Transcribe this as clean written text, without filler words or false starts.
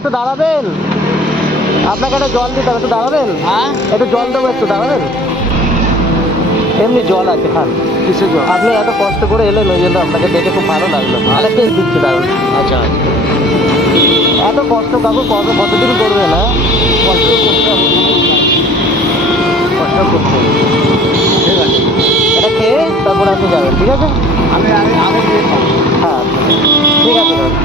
একটু দাঁড়াবেন, আপনাকে একটা জল দিতে হবে, একটু দাঁড়াবেন। হ্যাঁ, একটু জল দেবো, একটু দাঁড়াবেন। এমনি জল আছে, খান। কিসের জল? আপনি এত কষ্ট করে এলেন, ওই জন্য আপনাকে দেখে খুব ভালো লাগলো। আরেকটা দিচ্ছি, দাঁড়ান। আচ্ছা, এত কষ্ট কাকু কতদিন করবে না? কষ্ট করতে হবে, কষ্ট করতে হবে। ঠিক আছে, এটা খেয়ে তারপরে আপনি যাবেন, ঠিক আছে? আমি আগে দিয়ে খাবো। হ্যাঁ, ঠিক আছে দাদা।